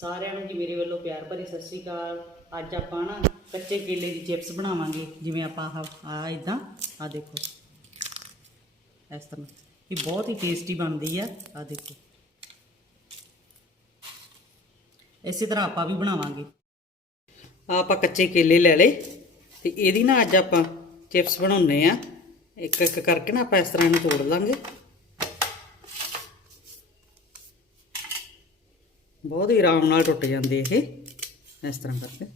ਸਾਰਿਆਂ ਨੂੰ ਜੀ ਮੇਰੇ ਵੱਲੋਂ ਪਿਆਰ ਭਰੀ ਸਤਿ ਸ਼੍ਰੀ ਅਕਾਲ। ਅੱਜ ਆਪਾਂ ਨਾ ਕੱਚੇ ਕੇਲੇ ਦੀ ਚਿਪਸ ਬਣਾਵਾਂਗੇ। ਜਿਵੇਂ ਆਪਾਂ ਆਹ ਆ ਇਦਾਂ ਆ ਦੇਖੋ। ਇਸ ਤਰ੍ਹਾਂ। ਇਹ ਬਹੁਤ ਹੀ ਟੇਸਟੀ ਬਣਦੀ ਆ। ਆ ਦੇਖੋ। ਇਸੇ ਤਰ੍ਹਾਂ ਆਪਾਂ ਵੀ ਬਣਾਵਾਂਗੇ। ਆ ਆਪਾਂ ਕੱਚੇ ਕੇਲੇ ਲੈ ਲਏ। ਤੇ ਇਹਦੀ ਨਾ ਅੱਜ ਆਪਾਂ ਚਿਪਸ ਬਣਾਉਣੇ ਆ। ਇੱਕ ਇੱਕ ਕਰਕੇ ਨਾ ਆਪਾਂ ਇਸ ਤਰ੍ਹਾਂ ਇਹਨੂੰ ਤੋੜ ਲਾਂਗੇ। ਬਹੁਤ ਹੀ ਆਰਾਮ ਨਾਲ ਟੁੱਟ ਜਾਂਦੇ ਇਹ, ਇਸ ਤਰ੍ਹਾਂ ਕਰਕੇ।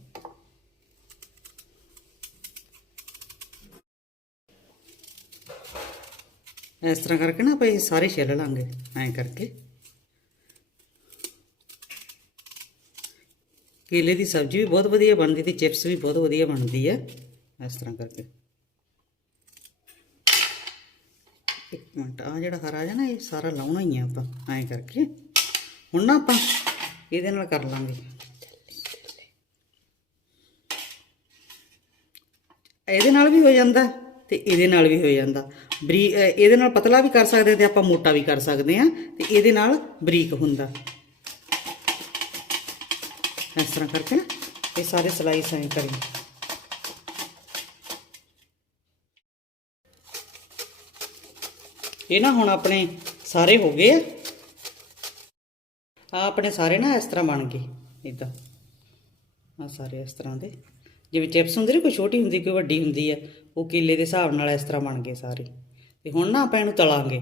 ਇਸ ਤਰ੍ਹਾਂ ਕਰਕੇ ਨਾ ਆਪਾਂ ਇਹ ਸਾਰੇ ਛਿੱਲ ਲਾਂਗੇ, ਐਂ ਕਰਕੇ। ਕੇਲੇ ਦੀ ਸਬਜ਼ੀ ਵੀ ਬਹੁਤ ਵਧੀਆ ਬਣਦੀ ਤੇ ਚਿਪਸ ਵੀ ਬਹੁਤ ਵਧੀਆ ਬਣਦੀ ਹੈ ਇਸ ਤਰ੍ਹਾਂ ਕਰਕੇ। ਇੱਕ ਮਿੰਟ ਆ ਜਿਹੜਾ ਹਰਾ ਜਿਹਾ ਨਾ, ਇਹ ਸਾਰਾ ਲਾਉਣਾ ਹੀ ਆ ਆਪਾਂ, ਐਂ ਕਰਕੇ। ਹੁਣ ਨਾ ਆਪਾਂ ਇਹਦੇ ਨਾਲ ਕਰ ਲਾਂਗੇ। ਇਹਦੇ ਨਾਲ ਵੀ ਹੋ ਜਾਂਦਾ ਤੇ ਇਹਦੇ ਨਾਲ ਵੀ ਹੋ ਜਾਂਦਾ। ਬਰੀ ਇਹਦੇ ਨਾਲ ਪਤਲਾ ਵੀ ਕਰ ਸਕਦੇ ਤੇ ਆਪਾਂ ਮੋਟਾ ਵੀ ਕਰ ਸਕਦੇ ਆ ਤੇ ਇਹਦੇ ਨਾਲ ਬਰੀਕ ਹੁੰਦਾ। ਇਸ ਤਰ੍ਹਾਂ ਕਰਕੇ ਨਾ ਇਹ ਸਾਰੇ ਸਲਾਈਸ ਐਂ ਕਰੀ ਇਹ ਨਾ ਹੁਣ ਆਪਣੇ ਸਾਰੇ ਹੋ ਗਏ ਆ। ਆ ਆਪਣੇ ਸਾਰੇ ਨਾ ਇਸ ਤਰ੍ਹਾਂ ਬਣ ਗਏ ਇਦਾਂ ਆ ਸਾਰੇ ਇਸ ਤਰ੍ਹਾਂ ਦੇ। ਜਿਵੇਂ ਚਿਪਸ ਹੁੰਦੇ ਨੇ, ਕੋਈ ਛੋਟੀ ਹੁੰਦੀ, ਕੋਈ ਵੱਡੀ ਹੁੰਦੀ ਆ, ਉਹ ਕਿਲੇ ਦੇ ਹਿਸਾਬ ਨਾਲ ਇਸ ਤਰ੍ਹਾਂ ਬਣ ਗਏ ਸਾਰੇ। ਤੇ ਹੁਣ ਨਾ ਆਪਾਂ ਇਹਨੂੰ ਤਲਾਂਗੇ।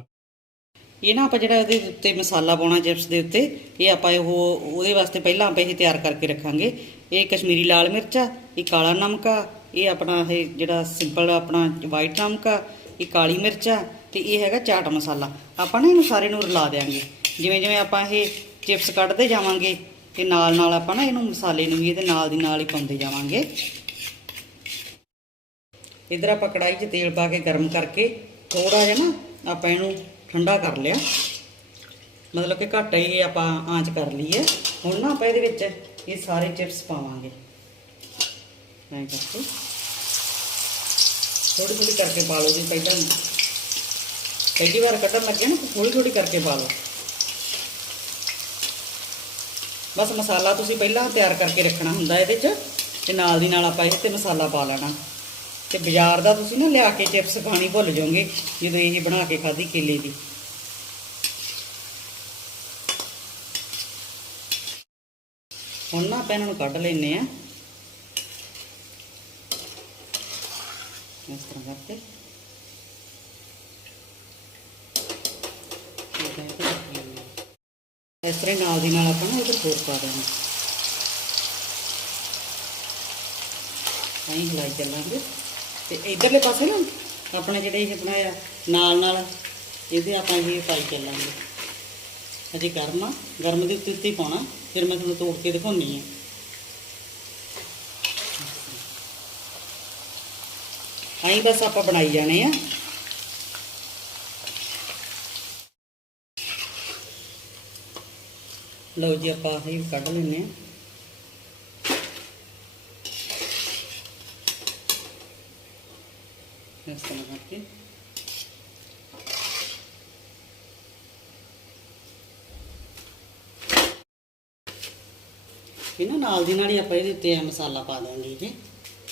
ਇਹ ਨਾ ਆਪਾਂ ਜਿਹੜਾ ਇਹਦੇ ਉੱਤੇ ਮਸਾਲਾ ਪਾਉਣਾ ਚਿਪਸ ਦੇ ਉੱਤੇ, ਇਹ ਆਪਾਂ ਉਹ, ਉਹਦੇ ਵਾਸਤੇ ਪਹਿਲਾਂ ਆਪਾਂ ਇਹ ਤਿਆਰ ਕਰਕੇ ਰੱਖਾਂਗੇ। ਇਹ ਕਸ਼ਮੀਰੀ ਲਾਲ ਮਿਰਚ ਆ, ਇਹ ਕਾਲਾ ਨਮਕ ਆ, ਇਹ ਆਪਣਾ ਇਹ ਜਿਹੜਾ ਸਿੰਪਲ ਆਪਣਾ ਵਾਈਟ ਨਮਕ ਆ, ਇਹ ਕਾਲੀ ਮਿਰਚ ਆ, ਤੇ ਇਹ ਹੈਗਾ ਚਾਟ ਮਸਾਲਾ। ਆਪਾਂ ਨਾ ਇਹਨੂੰ ਸਾਰੇ ਨੂੰ ਰਲਾ ਦੇਾਂਗੇ ਜਿਵੇਂ ਜਿਵੇਂ ਆਪਾਂ ਇਹ ਚਿਪਸ ਕੱਢਦੇ ਜਾਵਾਂਗੇ ਤੇ ਨਾਲ ਨਾਲ ਆਪਾਂ ਨਾ ਇਹਨੂੰ ਮਸਾਲੇ ਨੂੰ ਵੀ ਇਹਦੇ ਨਾਲ ਦੀ ਨਾਲ ਹੀ ਪਾਉਂਦੇ ਜਾਵਾਂਗੇ। ਇਧਰ ਆਪਾਂ ਕੜਾਈ 'ਚ ਤੇਲ ਪਾ ਕੇ ਗਰਮ ਕਰਕੇ ਥੋੜਾ ਜਿਹਾ ਨਾ ਆਪਾਂ ਇਹਨੂੰ ਠੰਡਾ ਕਰ ਲਿਆ। ਮਤਲਬ ਕਿ ਘੱਟ ਹੀ ਆਪਾਂ ਆਂਚ ਕਰ ਲਈ ਹੈ ਹੁਣ ਨਾ ਆਪਾਂ ਇਹਦੇ ਵਿੱਚ ਇਹ ਸਾਰੇ ਚਿਪਸ ਪਾਵਾਂਗੇ। ਐਂ ਕਰਕੇ। ਥੋੜੀ ਥੋੜੀ ਕਰਕੇ ਪਾ ਲਓ ਜੀ, ਪਹਿਲਾਂ ਪਹਿਲੀ ਵਾਰ ਕੱਢਣ ਲੱਗੇ ਨਾ ਥੋੜੀ ਥੋੜੀ ਕਰਕੇ ਪਾ ਲਓ। ਬਸ ਮਸਾਲਾ ਤੁਸੀਂ ਪਹਿਲਾਂ ਤਿਆਰ ਕਰਕੇ ਰੱਖਣਾ ਹੁੰਦਾ ਇਹਦੇ 'ਚ, ਤੇ ਨਾਲ ਦੀ ਨਾਲ ਆਪਾਂ ਇਹ ਤੇ ਮਸਾਲਾ ਪਾ ਲੈਣਾ। ਤੇ ਬਾਜ਼ਾਰ ਦਾ ਤੁਸੀਂ ਨਾ ਲਿਆ ਕੇ ਚਿਪਸ ਖਾਣੀ ਭੁੱਲ ਜਾਓਗੇ, ਜਦੋਂ ਇਹ ਬਣਾ ਕੇ ਖਾਧੀ ਕੇਲੇ ਦੀ। ਹੁਣ ਨਾ ਆਪਾਂ ਇਹਨਾਂ ਨੂੰ ਕੱਢ ਲੈਨੇ ਆ ਇਸ ਤਰ੍ਹਾਂ ਕਰਕੇ। ਇਸ ਤਰ੍ਹਾਂ ਨਾਲ ਦੀ ਨਾਲ ਆਪਾਂ ਨਾ ਇਹਦੇ ਹੋਰ ਪਾ ਦੇਣਾ। ਐਂ ਹਿਲਾਈ ਚੱਲਾਂਗੇ। ਤੇ ਇਧਰਲੇ ਪਾਸੇ ਨਾ ਆਪਣੇ ਜਿਹੜੇ ਇਹ ਬਣਾਇਆ ਨਾਲ ਨਾਲ ਇਹਦੇ ਆਪਾਂ ਇਹ ਪਾਈ ਚੱਲਾਂਗੇ। ਅਜੇ ਗਰਮ ਆ, ਗਰਮ ਦੇ ਉੱਤੇ ਉੱਤੇ ਪਾਉਣਾ, ਫਿਰ ਮੈਂ ਤੁਹਾਨੂੰ ਤੋੜ ਕੇ ਦਿਖਾਉਣੀ ਆ। ਐਂ ਬਸ ਆਪਾਂ ਬਣਾਈ ਜਾਣੇ ਆ। ਲਓ ਜੀ ਆਪਾਂ ਇਹ ਕੱਢ ਲੈਨੇ ਆ ਇਸ ਤਰ੍ਹਾਂ ਕਰਕੇ। ਇਹ ਨਾ ਨਾਲ ਦੀ ਨਾਲ ਹੀ ਆਪਾਂ ਇਹਦੇ ਉੱਤੇ ਮਸਾਲਾ ਪਾ ਦਾਂਗੇ ਇਹ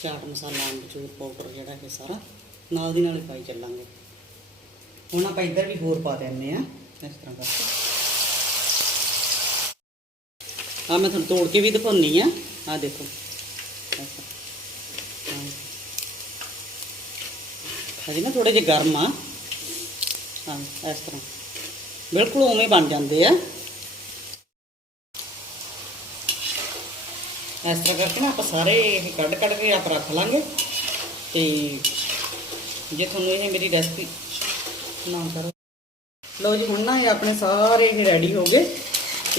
ਚਾਟ ਮਸਾਲਾ ਅੰਬਚੂਰ ਪਾਊਡਰ ਜਿਹੜਾ ਇਹ ਸਾਰਾ। ਨਾਲ ਦੀ ਨਾਲ ਹੀ ਪਾਈ ਚੱਲਾਂਗੇ। ਹੁਣ ਆਪਾਂ ਇੱਧਰ ਵੀ ਹੋਰ ਪਾ ਦਿੰਨੇ ਆ ਇਸ ਤਰ੍ਹਾਂ ਕਰਕੇ। ਆ ਮੈਂ ਤੁਹਾਨੂੰ ਤੋੜ ਕੇ ਵੀ ਦਿਖਾਉਣੀ ਆ। ਆ ਦੇਖੋ। ਇਸ ਤਰ੍ਹਾਂ। ਹਾਂ। ਹਜੇ ਨਾ ਥੋੜੇ ਜਿਹੇ ਗਰਮ ਆ। ਹਾਂ, ਇਸ ਤਰ੍ਹਾਂ। ਬਿਲਕੁਲ ਉਵੇਂ ਬਣ ਜਾਂਦੇ ਆ। ਇਸ ਤਰ੍ਹਾਂ ਕਰਕੇ ਨਾ ਆਪਾਂ ਸਾਰੇ ਇਹ ਕੱਢ ਕੱਢ ਕੇ ਆਪ ਰੱਖ ਲਾਂਗੇ। ਤੇ ਜੇ ਤੁਹਾਨੂੰ ਇਹ ਮੇਰੀ ਰੈਸਪੀ ਨਾ ਕਰੋ। ਲਓ ਜੀ, ਹੁਣ ਨਾ ਇਹ ਆਪਣੇ ਸਾਰੇ ਇਹ ਰੈਡੀ ਹੋ ਗਏ।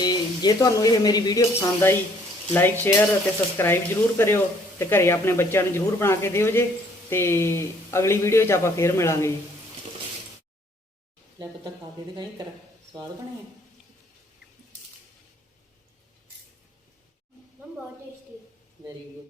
ਤੇ ਜੇ ਤੁਹਾਨੂੰ ਇਹ ਮੇਰੀ ਵੀਡੀਓ ਪਸੰਦ ਆਈ ਲਾਈਕ ਸ਼ੇਅਰ ਅਤੇ ਸਬਸਕ੍ਰਾਈਬ ਜਰੂਰ ਕਰਿਓ ਤੇ ਘਰੇ ਆਪਣੇ ਬੱਚਿਆਂ ਨੂੰ ਜਰੂਰ ਬਣਾ ਕੇ ਦਿਓ ਜੇ ਤੇ ਅਗਲੀ ਵੀਡੀਓ 'ਚ ਆਪਾਂ ਫੇਰ ਮਿਲਾਂਗੇ ਜੀ। ਲੈ ਪਤਾ ਖਾ ਕੇ ਦਿਖਾਈ ਕਰ। ਸਵਾਦ ਬਣਿਆ ਬਹੁਤ ਟੇਸਟੀ ਵੈਰੀ ਗੁੱਡ